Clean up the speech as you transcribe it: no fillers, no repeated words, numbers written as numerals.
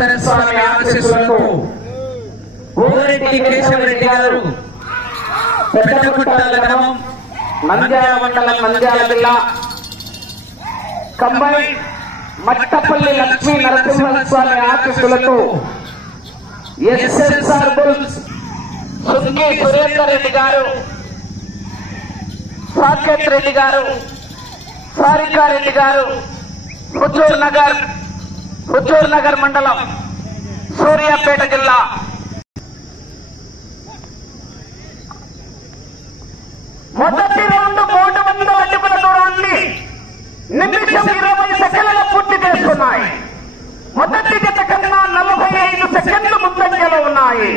వెంకటేశ్వర స్వామి ఆశీస్సులతో ఓరెడ్డి కేశవరెడ్డి గారు పెద్దగుట్టాల గ్రామం నంద్యాల మండలం నంద్యాల జిల్లా కంబై మట్టపల్లి లక్ష్మీ నరసింహస్వామి ఆశీస్సులతో ఎస్ఎస్ఆర్ బుల్స్ సుంకి సురేందర్ రెడ్డి గారు సాకేత్ రెడ్డి గారు సారికారెడ్డి గారు హుజూర్ నగర్ మండలం సూర్యాపేట జిల్లా మొదటి రౌండ్ 300 అడుగుల దూరాన్ని నిమిషం 20 సెకండ్లు పూర్తి చేస్తున్నాయి. మొదటి జత కన్నా 45 సెకండ్లు ముందంజలో ఉన్నాయి.